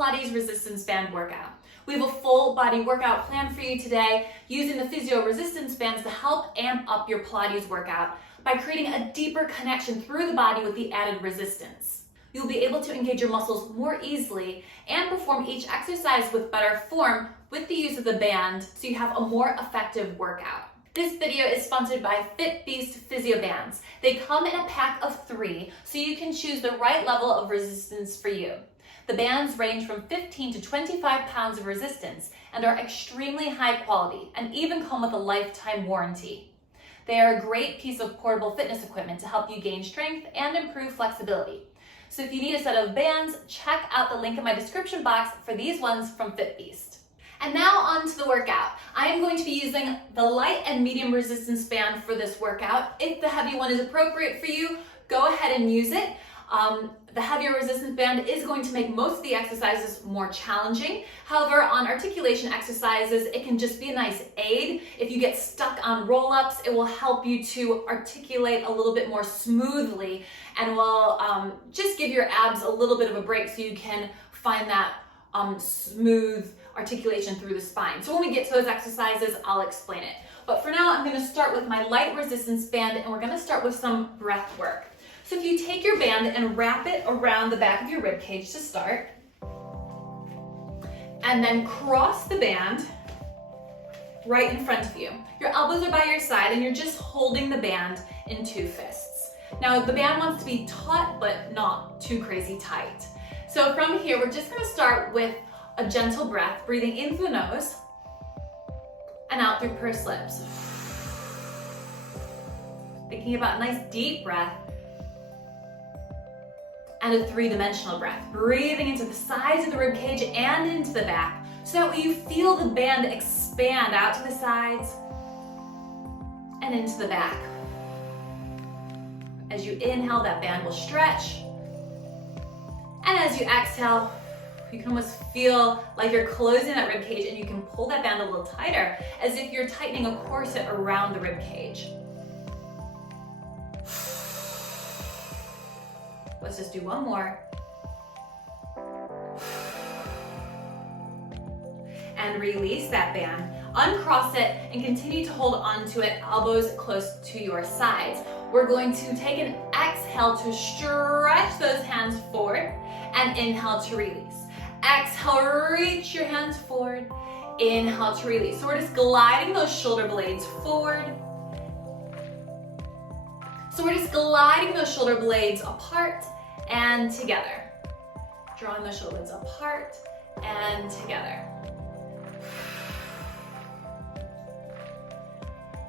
Pilates resistance band workout. We have a full body workout plan for you today using the physio resistance bands to help amp up your Pilates workout by creating a deeper connection through the body with the added resistance. You'll be able to engage your muscles more easily and perform each exercise with better form with the use of the band so you have a more effective workout. This video is sponsored by FITBEAST Physio Bands. They come in a pack of 3 so you can choose the right level of resistance for you. The bands range from 15 to 25 pounds of resistance and are extremely high quality and even come with a lifetime warranty. They are a great piece of portable fitness equipment to help you gain strength and improve flexibility. So if you need a set of bands, check out the link in my description box for these ones from FITBEAST. And now on to the workout. I am going to be using the light and medium resistance band for this workout. If the heavy one is appropriate for you, go ahead and use it. The heavier resistance band is going to make most of the exercises more challenging. However, on articulation exercises, it can just be a nice aid. If you get stuck on roll-ups, it will help you to articulate a little bit more smoothly and will just give your abs a little bit of a break so you can find that smooth articulation through the spine. So when we get to those exercises, I'll explain it. But for now, I'm going to start with my light resistance band and we're going to start with some breath work. So if you take your band and wrap it around the back of your rib cage to start, and then cross the band right in front of you. Your elbows are by your side and you're just holding the band in 2 fists. Now the band wants to be taut but not too crazy tight. So from here, we're just going to start with a gentle breath, breathing in through the nose and out through pursed lips. Thinking about a nice deep breath and a 3-dimensional breath, breathing into the sides of the rib cage and into the back, so that way you feel the band expand out to the sides and into the back. As you inhale, that band will stretch, and as you exhale, you can almost feel like you're closing that rib cage and you can pull that band a little tighter, as if you're tightening a corset around the rib cage. Let's just do one more. And release that band. Uncross it and continue to hold onto it, elbows close to your sides. We're going to take an exhale to stretch those hands forward and inhale to release. Exhale, reach your hands forward. Inhale to release. So we're just gliding those shoulder blades forward. So we're just gliding those shoulder blades apart and together. Drawing those shoulder blades apart and together.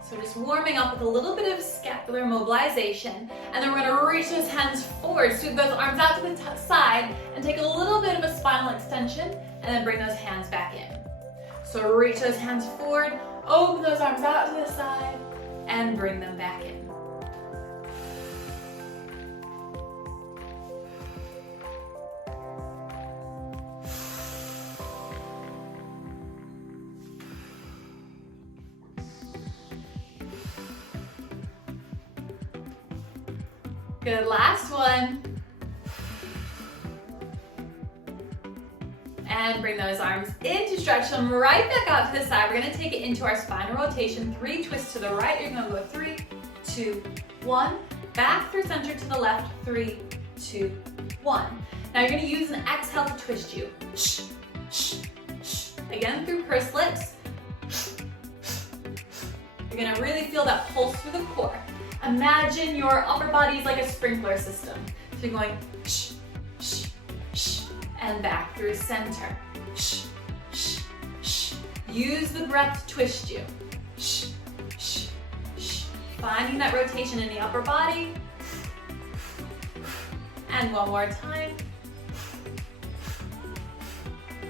So just warming up with a little bit of scapular mobilization, and then we're going to reach those hands forward, sweep those arms out to the side, and take a little bit of a spinal extension, and then bring those hands back in. So reach those hands forward, open those arms out to the side, and bring them back in. Good, last one. And bring those arms in to stretch them right back out to the side. We're gonna take it into our spinal rotation. 3 twists to the right. You're gonna go 3, 2, 1. Back through center to the left. 3, 2, 1. Now you're gonna use an exhale to twist you. Shh, shh, shh. Again through pursed lips. You're gonna really feel that pulse through the core. Imagine your upper body is like a sprinkler system. So you're going shh, shh, shh, and back through center. Shh, shh, shh. Use the breath to twist you. Shh, shh, shh. Finding that rotation in the upper body. And one more time.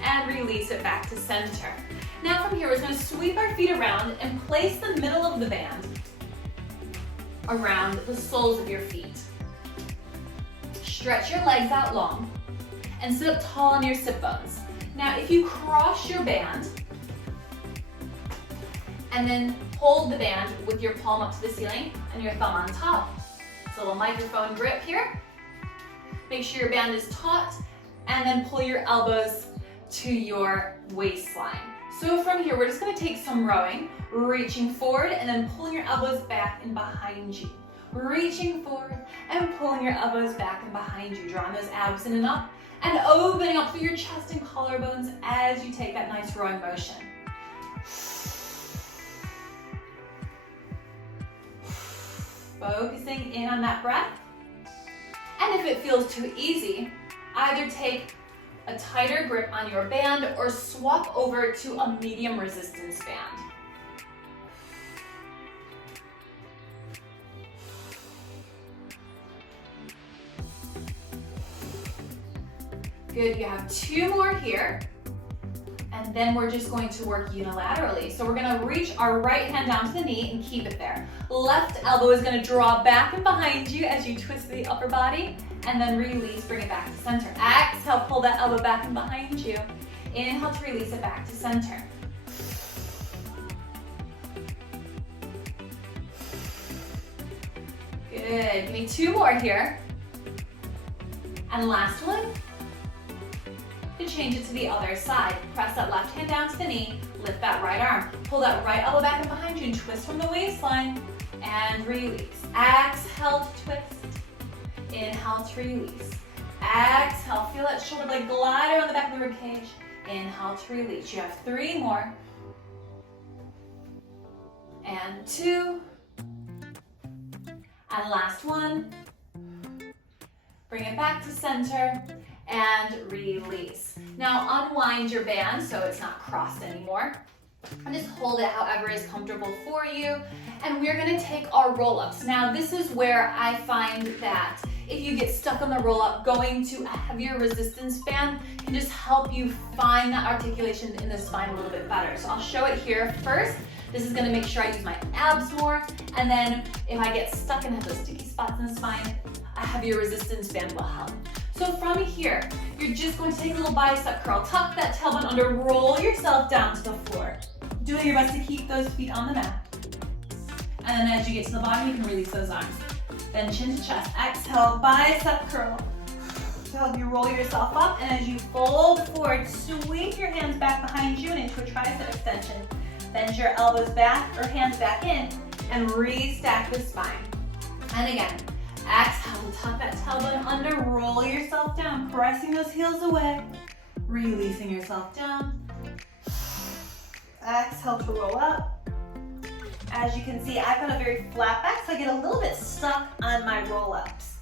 And release it back to center. Now from here, we're going to sweep our feet around and place the middle of the band around the soles of your feet. Stretch your legs out long and sit up tall on your sit bones. Now if you cross your band and then hold the band with your palm up to the ceiling and your thumb on top. It's a little microphone grip here. Make sure your band is taut and then pull your elbows to your waistline. So from here, we're just gonna take some rowing, reaching forward and then pulling your elbows back and behind you. Reaching forward and pulling your elbows back and behind you, drawing those abs in and up, and opening up through your chest and collarbones as you take that nice rowing motion. Focusing in on that breath. And if it feels too easy, either take a tighter grip on your band or swap over to a medium resistance band. Good, you have 2 more here. And then we're just going to work unilaterally. So we're gonna reach our right hand down to the knee and keep it there. Left elbow is gonna draw back and behind you as you twist the upper body, and then release, bring it back to center. Exhale, pull that elbow back and behind you. Inhale to release it back to center. Good, give me 2 more here. And last one. To change it to the other side. Press that left hand down to the knee, lift that right arm, pull that right elbow back and behind you and twist from the waistline and release. Exhale to twist. Inhale to release. Exhale, feel that shoulder blade glide around the back of the ribcage. Inhale to release. You have 3 more. And 2. And last one. Bring it back to center. And release. Now unwind your band so it's not crossed anymore. And just hold it however is comfortable for you. And we're gonna take our roll-ups. Now this is where I find that if you get stuck on the roll-up, going to a heavier resistance band can just help you find that articulation in the spine a little bit better. So I'll show it here first. This is gonna make sure I use my abs more. And then if I get stuck and have those sticky spots in the spine, a heavier resistance band will help. So from here, you're just going to take a little bicep curl, tuck that tailbone under, roll yourself down to the floor. Doing your best to keep those feet on the mat. And then as you get to the bottom, you can release those arms. Then chin to chest, exhale, bicep curl. To help you roll yourself up, and as you fold forward, sweep your hands back behind you and into a tricep extension. Bend your elbows back or hands back in and restack the spine. And again, exhale, tuck that tailbone under, roll yourself down, pressing those heels away, releasing yourself down. Exhale to roll up. As you can see, I've got a very flat back, so I get a little bit stuck on my roll-ups.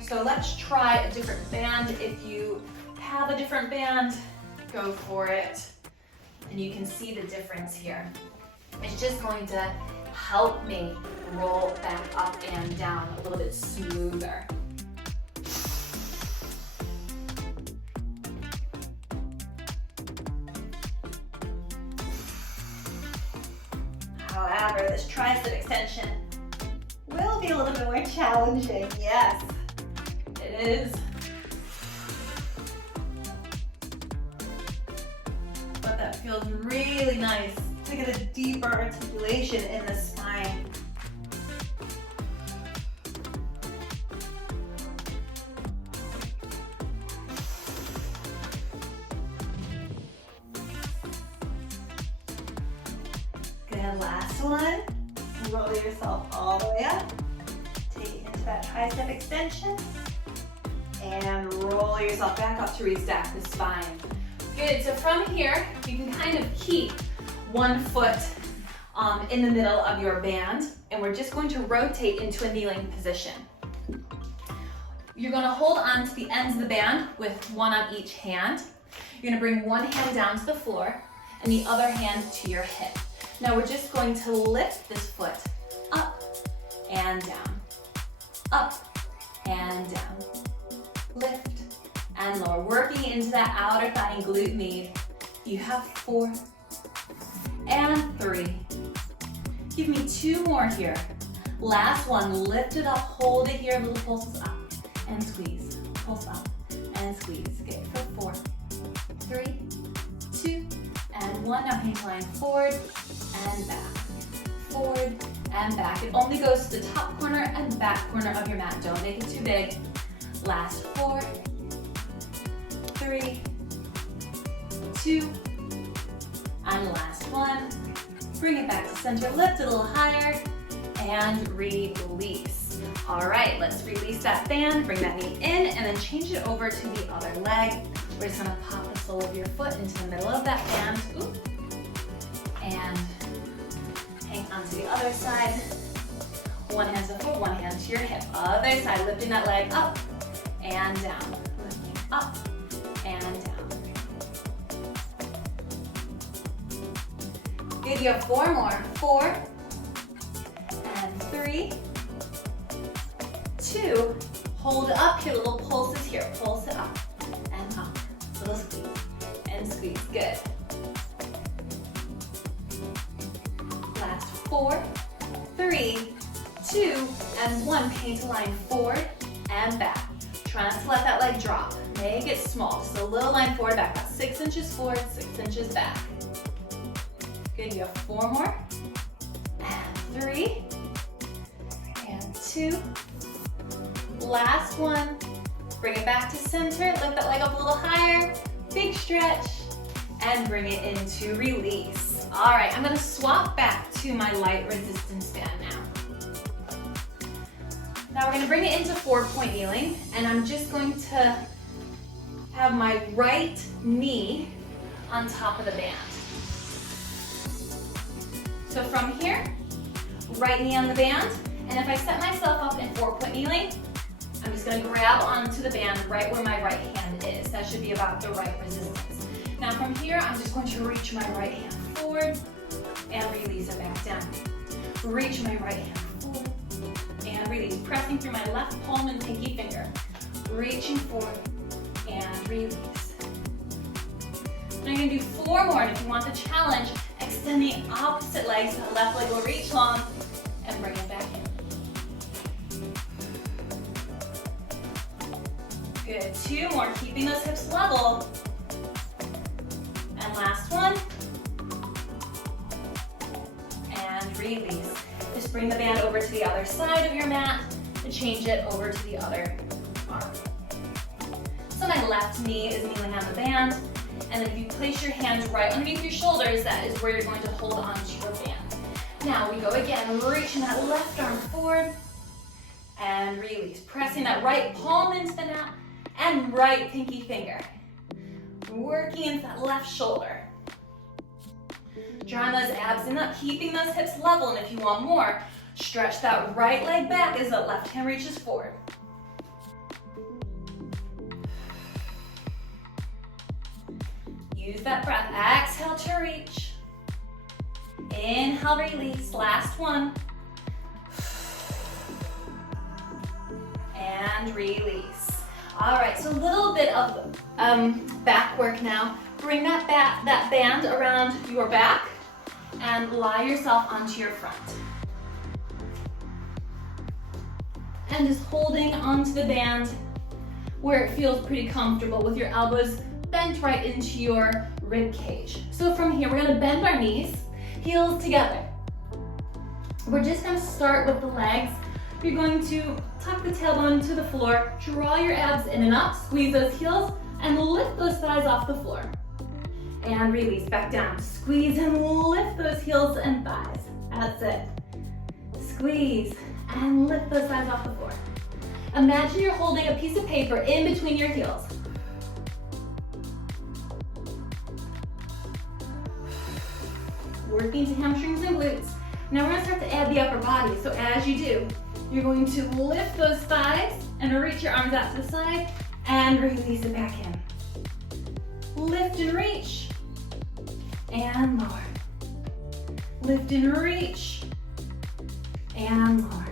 So let's try a different band. If you have a different band, go for it. And you can see the difference here. It's just going to help me roll back up and down a little bit smoother. However, this tricep extension will be a little bit more challenging. Yes, it is. But that feels really nice to get a deeper articulation in the spine. Good, last one. Roll yourself all the way up. Take it into that tricep extension. And roll yourself back up to restack the spine. Good, so from here, you can kind of keep one foot in the middle of your band, and we're just going to rotate into a kneeling position. You're gonna hold on to the ends of the band with one on each hand. You're gonna bring one hand down to the floor and the other hand to your hip. Now we're just going to lift this foot up and down, up and down, lift and lower, working into that outer thigh and glute med. You have 4 and 3. Give me 2 more here. Last one, lift it up, hold it here, little pulses up and squeeze, pulse up and squeeze. Good, for 4, 3, 2, and 1. Now hinge line forward and back, forward and back. It only goes to the top corner and back corner of your mat. Don't make it too big. Last 4, 3, 2, and last one. Bring it back to center, lift it a little higher, and release. All right, let's release that band, bring that knee in, and then change it over to the other leg. We're just gonna pop the sole of your foot into the middle of that band. Ooh. And hang on to the other side. One hand to the foot, one hand to your hip. Other side, lifting that leg up and down. Lifting up and down. Good, you have 4 more. 4, and 3, 2. Hold up here, little pulses here. Pulse it up and up. Little squeeze and squeeze. Good. Last 4, 3, 2, and 1. Paint a line forward and back. Try not to let that leg drop. Make it small. Just a little line forward, back. About 6 inches forward, 6 inches back. Good, you have 4 more. And 3, and 2. Last one. Bring it back to center. Lift that leg up a little higher. Big stretch. And bring it into release. All right, I'm gonna swap back to my light resistance band now. Now we're gonna bring it into 4-point kneeling, and I'm just going to have my right knee on top of the band. So from here, right knee on the band, and if I set myself up in 4-point kneeling, I'm just gonna grab onto the band right where my right hand is. That should be about the right resistance. Now from here, I'm just going to reach my right hand forward and release it back down. Reach my right hand forward and release, pressing through my left palm and pinky finger. Reaching forward and release. Now you're gonna do 4 more, and if you want the challenge, extend the opposite leg so that left leg will reach long and bring it back in. Good, 2 more, keeping those hips level. And last one. And release. Just bring the band over to the other side of your mat and change it over to the other arm. So my left knee is kneeling on the band, and then if you place your hands right underneath your shoulders, that is where you're going to hold on to your band. Now we go again, reaching that left arm forward and release. Pressing that right palm into the mat and right pinky finger. Working into that left shoulder. Drawing those abs in up, keeping those hips level, and if you want more, stretch that right leg back as that left hand reaches forward. Use that breath. Exhale to reach. Inhale, release. Last one. And release. All right, so a little bit of back work now. Bring that band around your back and lie yourself onto your front. And just holding onto the band where it feels pretty comfortable with your elbows bent right into your rib cage. So from here, we're gonna bend our knees, heels together. We're just gonna start with the legs. You're going to tuck the tailbone to the floor, draw your abs in and up, squeeze those heels, and lift those thighs off the floor. And release back down. Squeeze and lift those heels and thighs. That's it. Squeeze and lift those thighs off the floor. Imagine you're holding a piece of paper in between your heels. Working to hamstrings and glutes. Now we're gonna start to add the upper body. So as you do, you're going to lift those thighs and reach your arms out to the side and release it back in. Lift and reach, and lower. Lift and reach, and lower.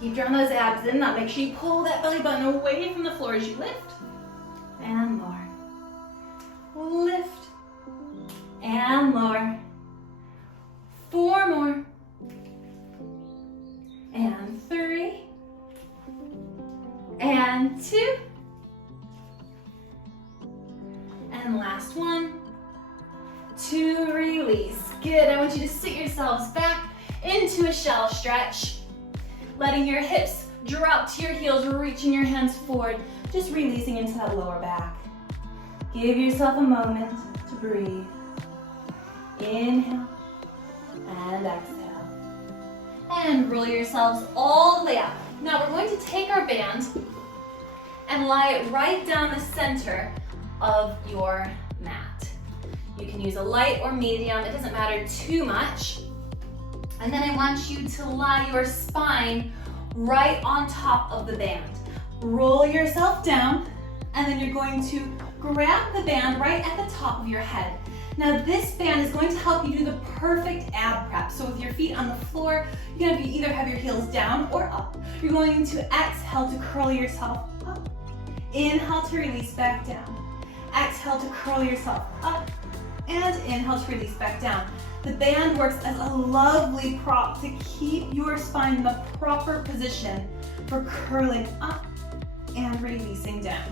Keep drawing those abs in. Now make sure you pull that belly button away from the floor as you lift, and lower. Lift, and lower. 4 more. And 3. And 2. And last one. 2, release. Good, I want you to sit yourselves back into a shell stretch. Letting your hips drop to your heels, reaching your hands forward. just releasing into that lower back. Give yourself a moment to breathe. Inhale and exhale. And roll yourselves all the way up. Now we're going to take our band and lie it right down the center of your mat. You can use a light or medium, it doesn't matter too much. And then I want you to lie your spine right on top of the band. Roll yourself down, and then you're going to grab the band right at the top of your head. Now this band is going to help you do the perfect ab prep. So with your feet on the floor, you're going to either have your heels down or up. You're going to exhale to curl yourself up. Inhale to release back down. Exhale to curl yourself up. And inhale to release back down. The band works as a lovely prop to keep your spine in the proper position for curling up and releasing down.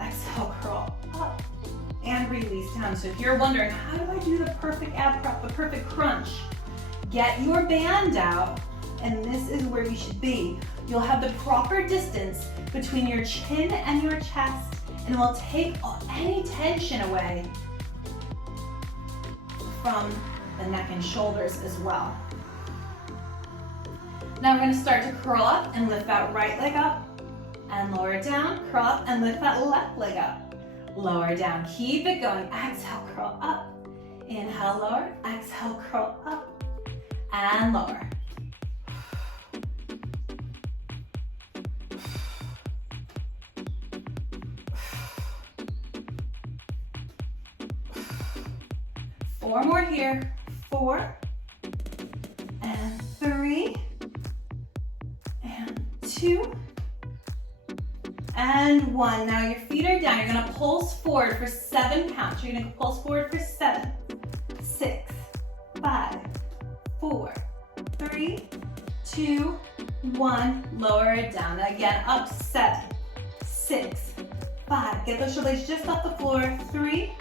Exhale, curl up and release down. So if you're wondering, how do I do the perfect ab prep, the perfect crunch? Get your band out, and this is where you should be. You'll have the proper distance between your chin and your chest, and it will take any tension away from the neck and shoulders as well. Now we're going to start to curl up and lift that right leg up and lower it down. Curl up and lift that left leg up. Lower down. Keep it going. Exhale, curl up. Inhale, lower. Exhale, curl up and lower. Four more here. 4 and 3 and 2 and 1. Now your feet are down. You're going to pulse forward for 7 counts. You're going to pulse forward for 7, 6, 5, 4, 3, 2, 1. Lower it down. Again, up 7, 6, 5. Get those shoulders just off the floor. 3,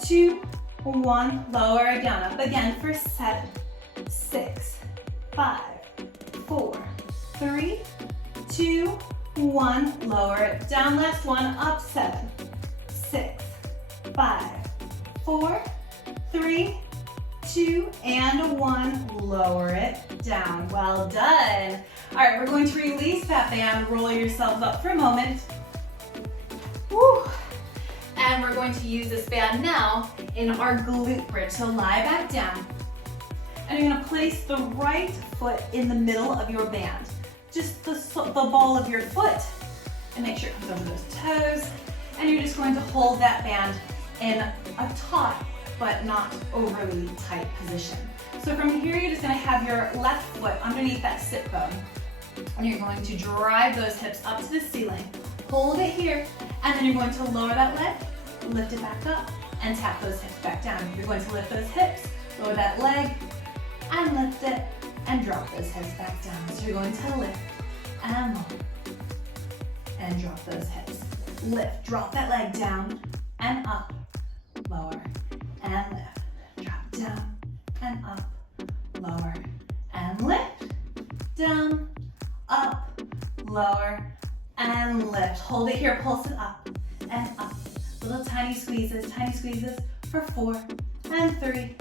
2, 1, lower it down, up again for 7, 6, 5, 4, 3, 2, 1, lower it down, last one, up 7, 6, 5, 4, 3, 2, and 1, lower it down. Well done. All right, we're going to release that band, roll yourselves up for a moment. Woo. And we're going to use this band now in our glute bridge. So lie back down. And you're going to place the right foot in the middle of your band. Just the ball of your foot. And make sure it comes over those toes. And you're just going to hold that band in a taut but not overly tight position. So from here, you're just going to have your left foot underneath that sit bone. And you're going to drive those hips up to the ceiling. Hold it here, and then you're going to lower that leg, lift it back up, and tap those hips back down. You're going to lift those hips, lower that leg, and lift it, and drop those hips back down. So you're going to lift, and lower, and drop those hips. Lift, drop that leg down, and up, lower, and lift. Drop down, and up, lower, and lift, down, up, lower, and lift. Hold it here, pulse it up and up. Little tiny squeezes for 4 and 3,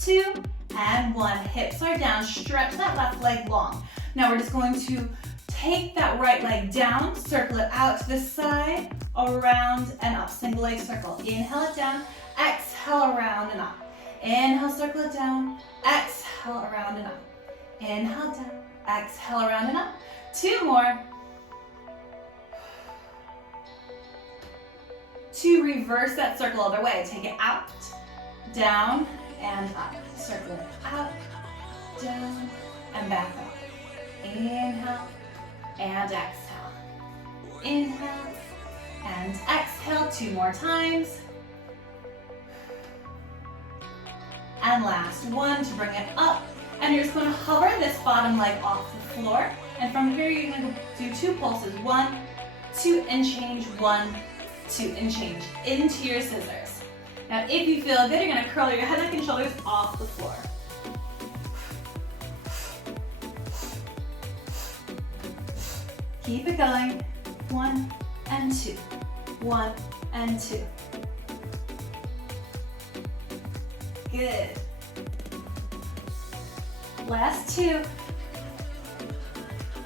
2, and 1. Hips are down, stretch that left leg long. Now we're just going to take that right leg down, circle it out to the side, around and up. Single leg circle. Inhale it down, exhale around and up. Inhale, circle it down, exhale around and up. Inhale down, exhale around and up. 2 more. To reverse that circle other way. Take it out, down, and up. Circle it out, down, and back up. Inhale, and exhale. Inhale, and exhale 2 more times. And last one to bring it up. And you're just going to hover this bottom leg off the floor. And from here, you're going to do 2 pulses. 1, 2, and change. 1, 2, and change into your scissors. Now, if you feel good, you're going to curl your head, neck, and shoulders off the floor. Keep it going. 1 and 2. 1 and 2. Good. Last 2.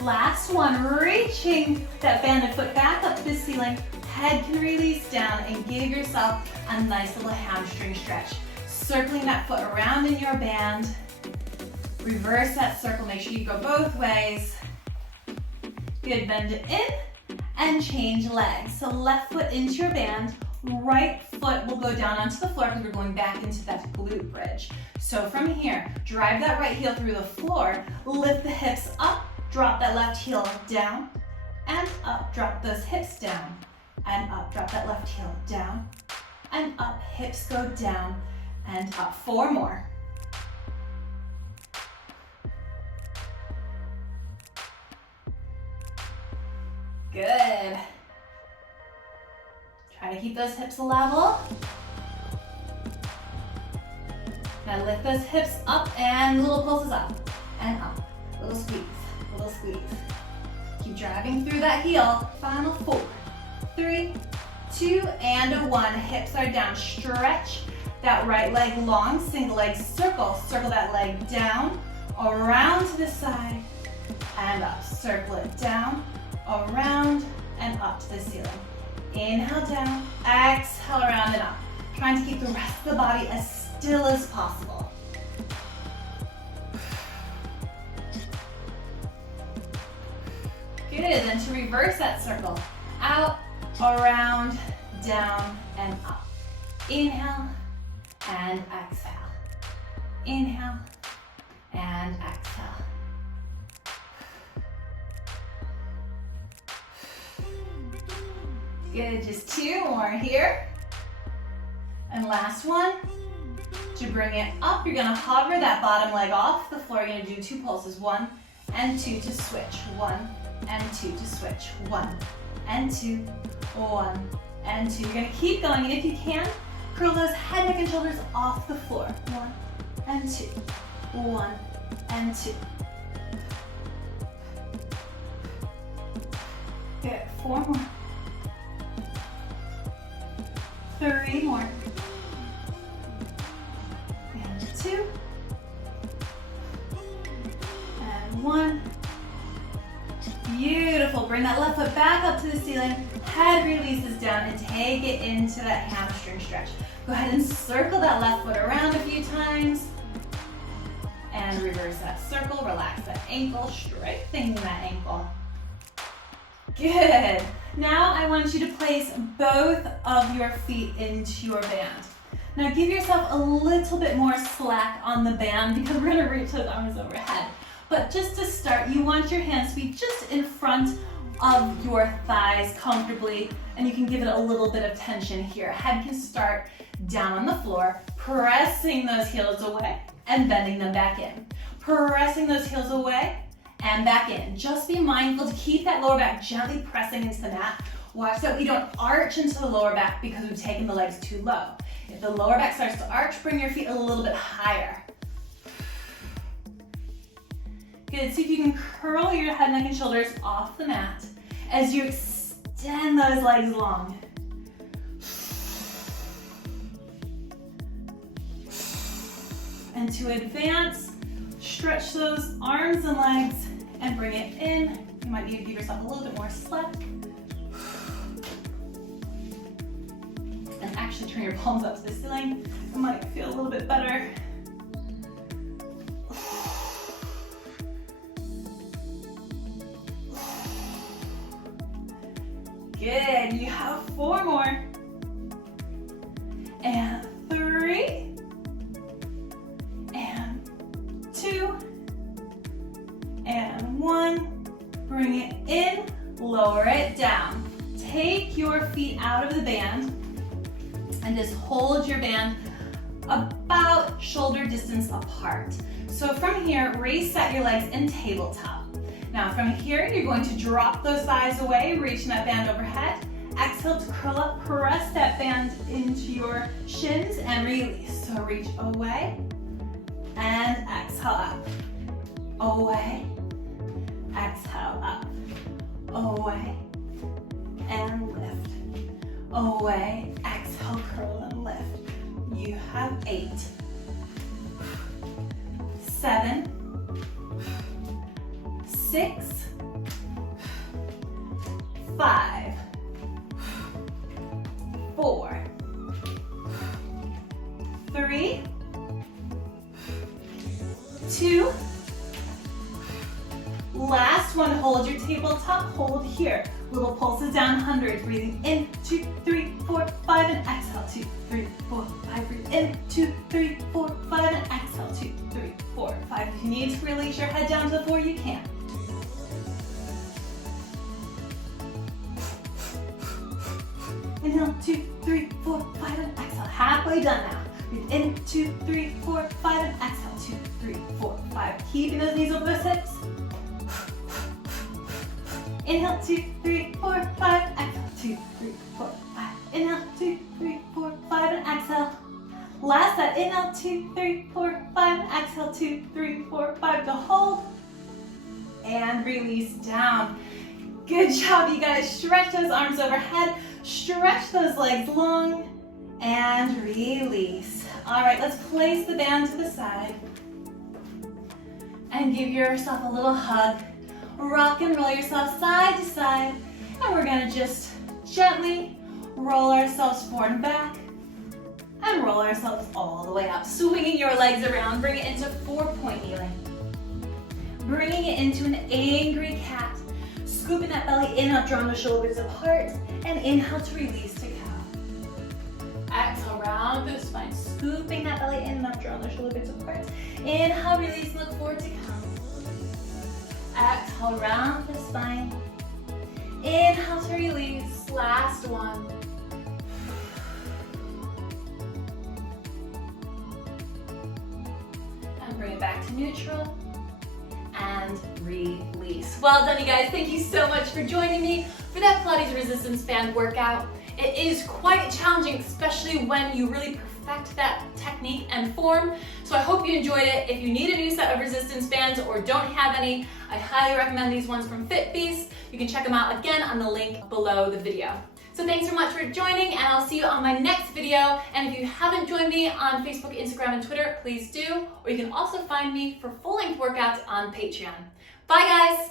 Last one, reaching that banded foot back up to the ceiling. Head can release down and give yourself a nice little hamstring stretch. Circling that foot around in your band. Reverse that circle, make sure you go both ways. Good, bend it in and change legs. So left foot into your band, right foot will go down onto the floor because we're going back into that glute bridge. So from here, drive that right heel through the floor, lift the hips up, drop that left heel down and up, drop those hips down and up, drop that left heel down and up, hips go down and up. 4 more. Good. Try to keep those hips level. Now lift those hips up and little pulses up and up. Little squeeze, little squeeze. Keep driving through that heel. Final 4, 3, 2, and 1. Hips are down. Stretch that right leg long, single leg circle. Circle that leg down, around to the side, and up. Circle it down, around, and up to the ceiling. Inhale down, exhale around and up. Trying to keep the rest of the body as still as possible. Good, then to reverse that circle. Out, around, down, and up. Inhale, and exhale. Inhale, and exhale. Good, just 2 more here. And last one. To bring it up, you're gonna hover that bottom leg off the floor. You're gonna do 2 pulses, 1 and 2 to switch. 1 and 2 to switch. 1 and 2, 1 and 2. You're gonna keep going, and if you can, curl those head, neck, and shoulders off the floor. 1 and 2, 1 and 2. Good, 4 more. 3 more. And 2. And 1. Beautiful. Bring that left foot back up to the ceiling. Head releases down and take it into that hamstring stretch. Go ahead and circle that left foot around a few times. And reverse that circle. Relax that ankle. Strengthen that ankle. Good. Now I want you to place both of your feet into your band. Now give yourself a little bit more slack on the band because we're gonna reach those arms overhead. But just to start, you want your hands to be just in front of your thighs comfortably, and you can give it a little bit of tension here. Head can start down on the floor, pressing those heels away and bending them back in. Pressing those heels away and back in. Just be mindful to keep that lower back gently pressing into the mat. Watch that we don't arch into the lower back because we've taken the legs too low. If the lower back starts to arch, bring your feet a little bit higher. Good, see if you can curl your head, neck, and shoulders off the mat as you extend those legs long. And to advance, stretch those arms and legs and bring it in. You might need to give yourself a little bit more slack. And actually turn your palms up to the ceiling. It might feel a little bit better. Good, you have 4 more. And 3. And 2. And 1. Bring it in, lower it down. Take your feet out of the band and just hold your band about shoulder distance apart. So from here, reset your legs in tabletop. Now from here, you're going to drop those thighs away, reaching that band overhead. Exhale to curl up, press that band into your shins and release. So reach away and exhale up. Away, exhale up. Away, and lift. Away, exhale, curl and lift. You have 8, 7, 6, 5, 4, 3, 2, last one. Hold your tabletop, hold here. Little pulses down, hundreds. Breathing in, 2, 3, 4, 5, and exhale, 2, 3, 4, 5. Breathe in, 2, 3, 4, 5, and exhale, 2, 3, 4, 5. If you need to release your head down to the floor, you can. Inhale, 2, 3, 4, 5, and exhale. Halfway done now. Breathe in, 2, 3, 4, 5, and exhale, 2, 3, 4, 5. Keeping those knees over those hips. Inhale, 2, 3, 4, 5, exhale, 2, 3, 4, 5. Inhale, 2, 3, 4, 5, and exhale. Last set, inhale, 2, 3, 4, 5, and exhale, 2, 3, 4, 5 to hold. And release down. Good job, you guys. Stretch those arms overhead. Stretch those legs long. And release. All right, let's place the band to the side. And give yourself a little hug. Rock and roll yourself side to side. And we're gonna just gently roll ourselves forward and back. And roll ourselves all the way up. Swinging your legs around, bring it into 4-point kneeling. Bringing it into an angry cat. Scooping that belly in, up, drawing the shoulders apart. And inhale to release to cow. Exhale, round through the spine. Scooping that belly in, up, drawing the shoulders apart. Inhale, release, look forward to cow. Exhale, round the spine. Inhale to release. Last one. And bring it back to neutral. And release. Well done, you guys. Thank you so much for joining me for that Pilates resistance band workout. It is quite challenging, especially when you really perfect that technique and form. So I hope you enjoyed it. If you need a new set of resistance bands or don't have any, I highly recommend these ones from FITBEAST. You can check them out again on the link below the video. So thanks so much for joining, and I'll see you on my next video. And if you haven't joined me on Facebook, Instagram, and Twitter, please do. Or you can also find me for full-length workouts on Patreon. Bye, guys.